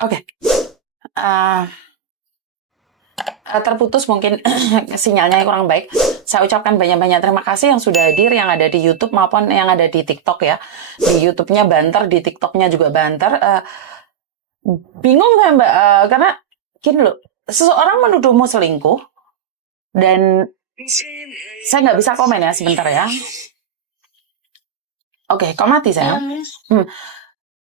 Oke. Terputus mungkin sinyalnya kurang baik. Saya ucapkan banyak-banyak terima kasih yang sudah hadir, yang ada di YouTube maupun yang ada di TikTok ya. Di YouTube-nya banter, di TikTok-nya juga banter. Bingung saya Mbak, karena gini loh, seseorang menuduhmu selingkuh, dan saya nggak bisa komen ya, sebentar ya. Oke, kok mati Iya, saya? Miss.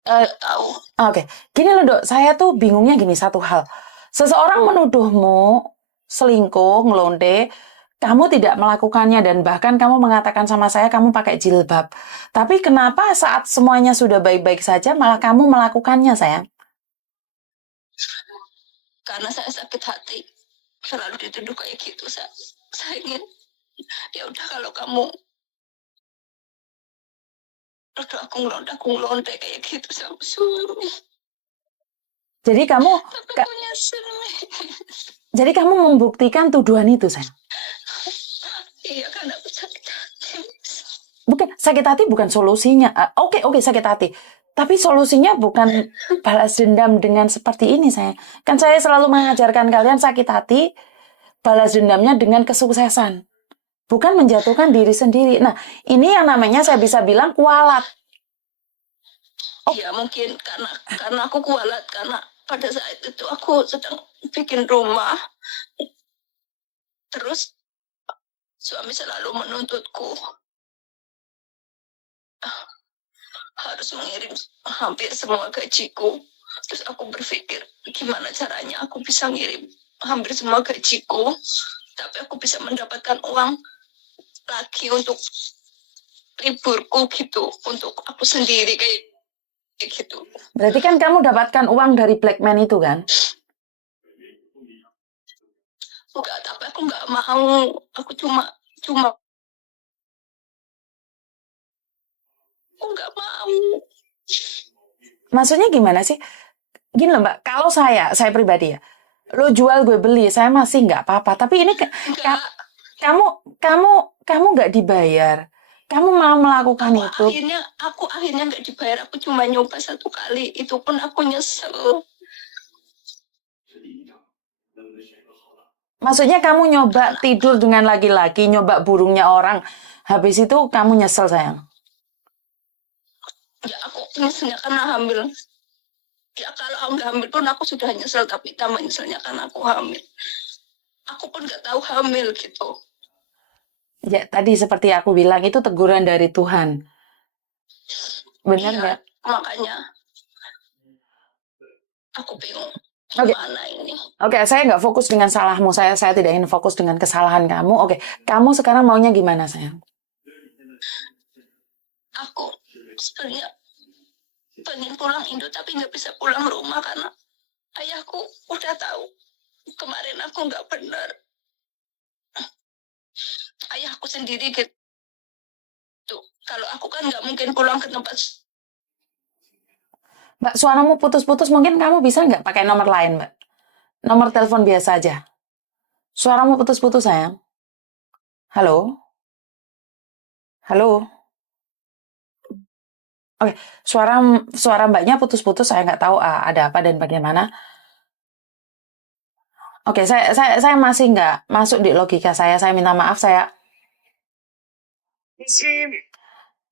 Tahu. Oke, gini loh Dok, saya tuh bingungnya gini satu hal. Seseorang menuduhmu selingkuh, ngelonde, kamu tidak melakukannya dan bahkan kamu mengatakan sama saya kamu pakai jilbab. Tapi kenapa saat semuanya sudah baik-baik saja malah kamu melakukannya, sayang? Karena saya sakit hati. Selalu dituduh kayak gitu, saya ingin, ya udah kalau kamu udah aku ngelonde kayak gitu sama suami. Jadi kamu Tapi aku nyesel. jadi kamu membuktikan tuduhan itu, sayang? Iya, karena aku sakit hati. Bukan, sakit hati bukan solusinya. Oke, sakit hati. Tapi solusinya bukan balas dendam dengan seperti ini, sayang. Kan saya selalu mengajarkan kalian sakit hati, balas dendamnya dengan kesuksesan. Bukan menjatuhkan diri sendiri. Nah, ini yang namanya saya bisa bilang kualat. Iya, mungkin karena aku kualat, karena pada saat itu aku sedang bikin rumah. Terus suami selalu menuntutku harus mengirim hampir semua gajiku. Terus aku berpikir gimana caranya aku bisa ngirim hampir semua gajiku, tapi aku bisa mendapatkan uang lagi untuk liburku gitu, untuk aku sendiri kayak gitu. Berarti kan kamu dapatkan uang dari black man itu kan? Enggak, tapi aku nggak mau. Aku cuma aku nggak mau. Maksudnya gimana sih? Gini loh Mbak, kalau saya pribadi ya, lo jual gue beli, saya masih nggak apa-apa. Tapi ini kamu nggak dibayar, kamu mau melakukan itu. Aku akhirnya nggak dibayar. Aku cuma nyoba 1 kali, itu pun aku nyesel. Maksudnya kamu nyoba tidur dengan laki-laki, nyoba burungnya orang, habis itu kamu nyesel, sayang? Ya, aku nyeselnya karena hamil. Ya, kalau nggak hamil pun aku sudah nyesel, tapi tambah nyeselnya karena aku hamil. Aku pun nggak tahu hamil gitu. Ya, tadi seperti aku bilang, itu teguran dari Tuhan. Benar nggak? Makanya aku bingung. Oke. Gimana ini? Oke, saya nggak fokus dengan salahmu. Saya tidak ingin fokus dengan kesalahan kamu. Oke, kamu sekarang maunya gimana, sayang? Aku sebenarnya pengen pulang Indo, tapi nggak bisa pulang rumah karena ayahku udah tahu kemarin aku nggak benar. Ayahku sendiri gitu. Kalau aku kan nggak mungkin pulang ke tempat. Mbak, suaramu putus-putus. Mungkin kamu bisa nggak pakai nomor lain, Mbak? Nomor telepon biasa aja. Suaramu putus-putus, sayang. Halo? Halo? Oke, suara Mbaknya putus-putus. Saya nggak tahu ada apa dan bagaimana. Oke, saya masih nggak masuk di logika saya. Saya minta maaf, saya.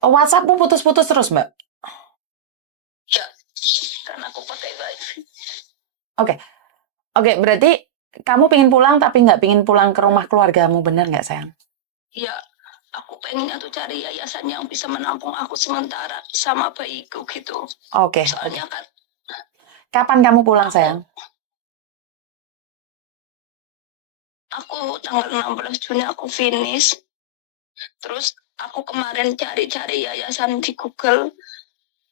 WhatsAppmu putus-putus terus, Mbak? Ya, karena aku pakai wifi. Oke, berarti kamu pengen pulang tapi nggak pengen pulang ke rumah keluargamu, benar nggak, sayang? Iya, aku pengennya tuh cari yayasan yang bisa menampung aku sementara sama bayiku gitu. Oke. Soalnya kan. Kapan kamu pulang, sayang? Aku tanggal 16 Juni aku finish. Terus aku kemarin cari-cari yayasan di Google.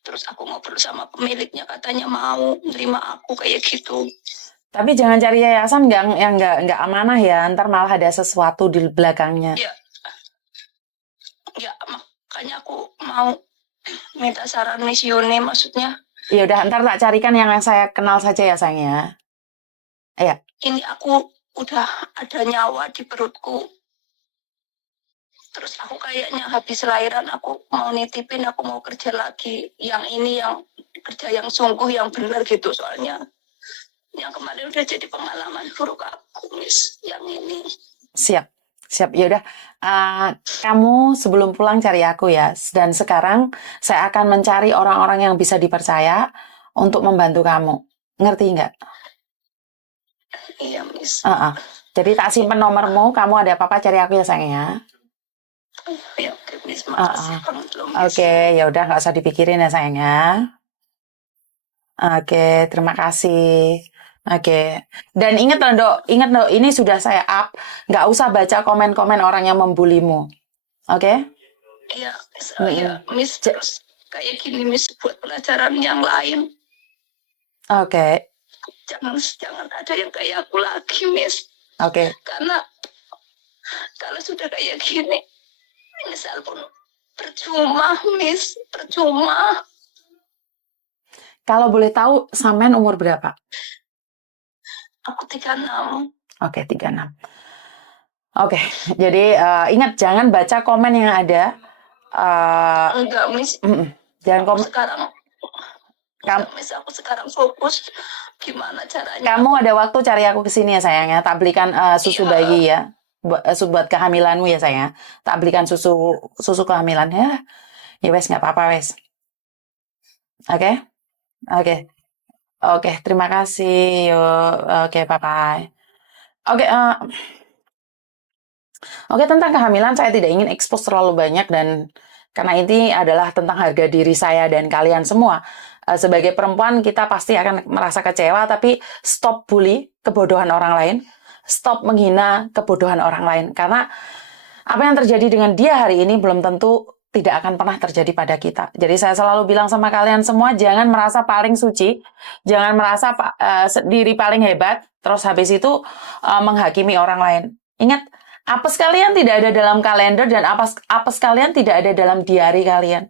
Terus aku ngobrol sama pemiliknya, katanya mau nerima aku kayak gitu. Tapi jangan cari yayasan yang nggak amanah ya, ntar malah ada sesuatu di belakangnya. Ya, makanya aku mau minta saran Miss Yuni, maksudnya. Ya udah, ntar tak carikan yang saya kenal saja ya, sayang ya. Iya. Ini aku udah ada nyawa di perutku. Terus aku kayaknya habis lahiran aku mau nitipin, aku mau kerja lagi. Yang ini yang kerja yang sungguh, yang benar gitu soalnya. yang kemarin udah jadi pengalaman buruk aku, Miss. Yang ini. Siap, siap. Ya udah, kamu sebelum pulang cari aku ya. Dan sekarang saya akan mencari orang-orang yang bisa dipercaya untuk membantu kamu. Ngerti nggak? Iya, Miss. Jadi tak simpen nomormu. Kamu ada apa-apa cari aku ya sayang ya. Ya, oke, Miss. Makasih banget loh, Miss. Oke, ya udah nggak usah dipikirin ya sayang ya. Oke, terima kasih. Oke, dan ingat loh, ini sudah saya up. Nggak usah baca komen-komen orang yang membulimu. Oke? Iya, Miss. Ya, Miss, terus kayak gini, Miss, buat pelajaran yang lain. Oke. Jangan ada yang kayak aku lagi, Miss. Oke. Karena kalau sudah kayak gini, misal pun percuma, Miss, percuma. Kalau boleh tahu, sampean umur berapa? Aku 36. Oke, 36. Oke, jadi ingat jangan baca komen yang ada. Enggak, Miss. Jangan komen. Miss, aku sekarang fokus gimana caranya. Kamu ada waktu cari aku ke sini ya sayangnya. Tak belikan susu bayi ya. Buat kehamilanmu ya sayang. Tak belikan susu kehamilan ya. Ya wes nggak apa-apa wes. Oke? Oke, terima kasih. Oke, bye-bye. Oke, tentang kehamilan saya tidak ingin expose terlalu banyak dan karena ini adalah tentang harga diri saya dan kalian semua. Sebagai perempuan kita pasti akan merasa kecewa, tapi stop bully kebodohan orang lain, stop menghina kebodohan orang lain. Karena apa yang terjadi dengan dia hari ini belum tentu tidak akan pernah terjadi pada kita. Jadi saya selalu bilang sama kalian semua, jangan merasa paling suci, jangan merasa diri paling hebat, terus habis itu menghakimi orang lain. Ingat, apes kalian tidak ada dalam kalender dan apes kalian tidak ada dalam diari kalian.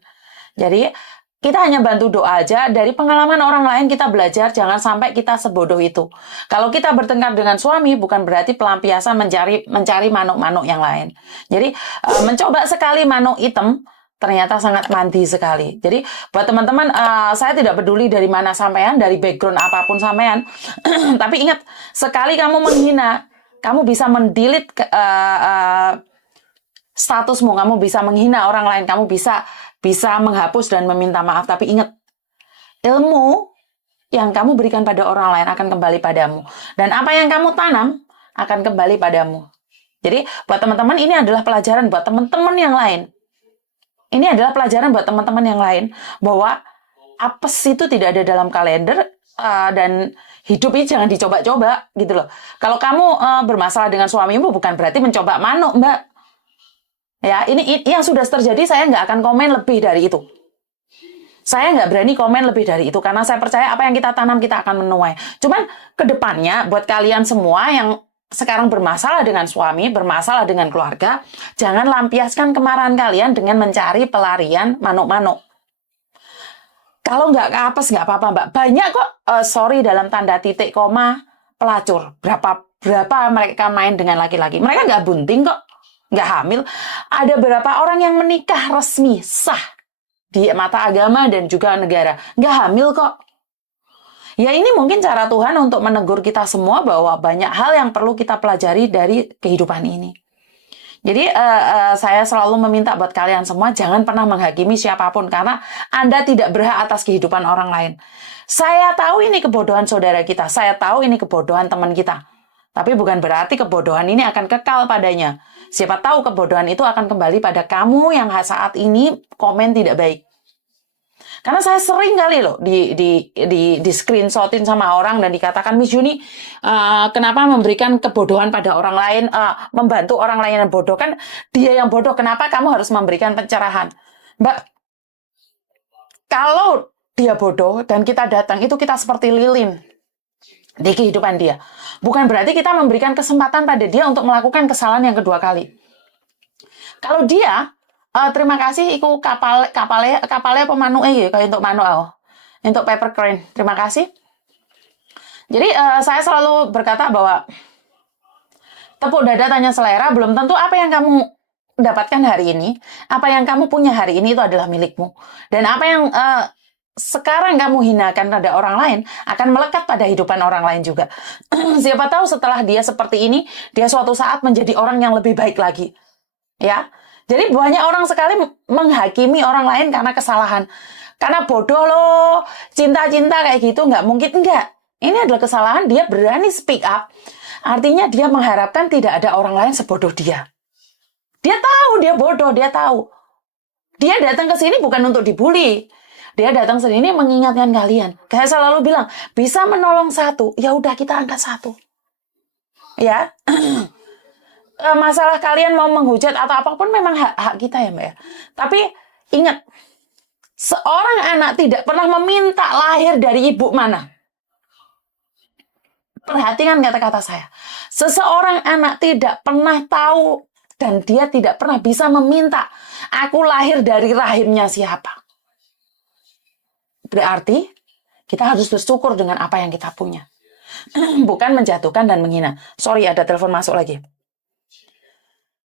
Jadi kita hanya bantu doa aja. Dari pengalaman orang lain kita belajar, jangan sampai kita sebodoh itu. Kalau kita bertengkar dengan suami, bukan berarti pelampiasan mencari manuk-manuk yang lain. Jadi mencoba sekali manuk hitam, ternyata sangat mandi sekali. Jadi buat teman-teman, saya tidak peduli dari mana sampean, dari background apapun sampean. Tapi ingat, sekali kamu menghina, kamu bisa mendelete statusmu, kamu bisa menghina orang lain, kamu bisa menghapus dan meminta maaf. Tapi ingat, ilmu yang kamu berikan pada orang lain akan kembali padamu. Dan apa yang kamu tanam akan kembali padamu. Jadi buat teman-teman ini adalah pelajaran buat teman-teman yang lain. Ini adalah pelajaran buat teman-teman yang lain. Bahwa apes itu tidak ada dalam kalender dan hidup ini jangan dicoba-coba gitu loh. Kalau kamu bermasalah dengan suamimu bukan berarti mencoba manuk, Mbak. Ya, ini yang sudah terjadi, saya nggak akan komen lebih dari itu. Saya nggak berani komen lebih dari itu, karena saya percaya apa yang kita tanam, kita akan menuai. Cuman, kedepannya, buat kalian semua yang sekarang bermasalah dengan suami, bermasalah dengan keluarga, jangan lampiaskan kemarahan kalian dengan mencari pelarian manuk-manuk. Kalau nggak apes, nggak apa-apa, Mbak. Banyak kok, sorry dalam tanda titik koma, pelacur. Berapa mereka main dengan laki-laki. Mereka nggak bunting kok. Nggak hamil. Ada beberapa orang yang menikah resmi, sah di mata agama dan juga negara. Nggak hamil kok. Ya ini mungkin cara Tuhan untuk menegur kita semua bahwa banyak hal yang perlu kita pelajari dari kehidupan ini. Jadi saya selalu meminta buat kalian semua, jangan pernah menghakimi siapapun, karena Anda tidak berhak atas kehidupan orang lain. Saya tahu ini kebodohan saudara kita, saya tahu ini kebodohan teman kita. Tapi bukan berarti kebodohan ini akan kekal padanya. Siapa tahu kebodohan itu akan kembali pada kamu yang saat ini komen tidak baik. Karena saya sering kali loh di screenshotin sama orang dan dikatakan, Miss Juni, kenapa memberikan kebodohan pada orang lain, membantu orang lain yang bodoh, kan dia yang bodoh, kenapa kamu harus memberikan pencerahan? Mbak, kalau dia bodoh dan kita datang, itu kita seperti lilin di kehidupan dia. Bukan berarti kita memberikan kesempatan pada dia untuk melakukan kesalahan yang kedua kali. Kalau dia, terima kasih, iku kapalnya pemanuk ya, kayak untuk manuk, untuk paper crane. Terima kasih. Jadi saya selalu berkata bahwa tepuk dada tanya selera, belum tentu apa yang kamu dapatkan hari ini, apa yang kamu punya hari ini itu adalah milikmu. Dan apa yang sekarang kamu hinakan pada orang lain, akan melekat pada hidupan orang lain juga. Siapa tahu setelah dia seperti ini, dia suatu saat menjadi orang yang lebih baik lagi. Ya, jadi banyak orang sekali menghakimi orang lain karena kesalahan. Karena bodoh loh, cinta-cinta kayak gitu, nggak mungkin. Enggak. Ini adalah kesalahan, dia berani speak up. Artinya dia mengharapkan tidak ada orang lain sebodoh dia. Dia tahu dia bodoh, dia tahu. Dia datang ke sini bukan untuk dibully. Dia datang sini mengingatkan kalian. Kayak selalu bilang, bisa menolong satu, ya udah kita angkat satu. Ya, masalah kalian mau menghujat atau apapun memang hak kita ya Mbak ya. Tapi ingat, seorang anak tidak pernah meminta lahir dari ibu mana. Perhatikan kata-kata saya. Seseorang anak tidak pernah tahu dan dia tidak pernah bisa meminta, aku lahir dari rahimnya siapa. Berarti kita harus bersyukur dengan apa yang kita punya. Bukan menjatuhkan dan menghina. Sorry, ada telepon masuk lagi.